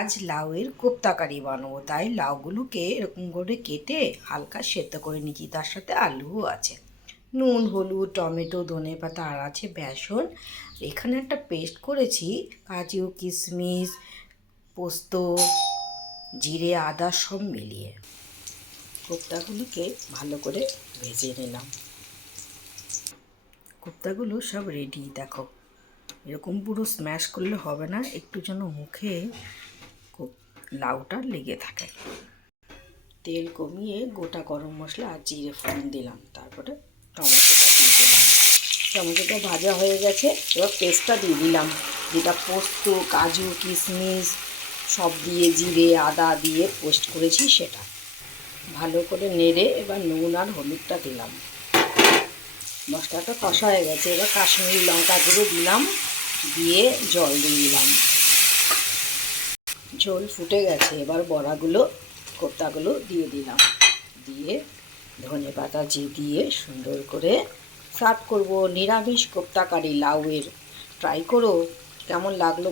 আজ লাউয়ের কোপ্তা কারি বানাবো, তাই লাউগুলোকে এরকম করে কেটে হালকা সেদ্ধ করে নিচ্ছি। তার সাথে আলুও আছে, নুন, হলুদ, টমেটো, ধনেপাতা আর আছে বেসন। এখানে একটা পেস্ট করেছি কাজু, কিশমিশ, পোস্ত, জিরে, আদা সব মিলিয়ে। কোপ্তাগুলোকে ভালো করে ভেজে নিলাম। কোপ্তাগুলো সব রেডি, দেখো এরকম পুরো স্ম্যাশ করলে হবে না, একটু যেন মুখে লাউটা লেগে থাকে। তেল কমিয়ে গোটা গরম মশলা আর জিরে ফোড়ন দিলাম, তারপরে টমেটোটা দিয়ে দিলাম। টমেটোটা ভাজা হয়ে গেছে, এবার পেস্টটা দিয়ে দিলাম, যেটা পোস্ত, কাজু, কিশমিশ সব দিয়ে জিরে আদা দিয়ে পেস্ট করেছি সেটা। ভালো করে নেড়ে এবার নুন আর হলুদটা দিলাম। মশলাটা কষা হয়ে গেছে, এবার কাশ্মীরি লঙ্কা গুঁড়ো দিলাম, দিয়ে জল দিয়ে দিলাম। ঝোল ফুটে গেছে, এবার বড়াগুলো কোপ্তাগুলো দিয়ে দিলাম, দিয়ে ধনেপাতা দিয়ে সুন্দর করে সার্ভ করব। নিরামিষ কোপ্তা কারি লাউয়ের, ট্রাই করো, কেমন লাগলো।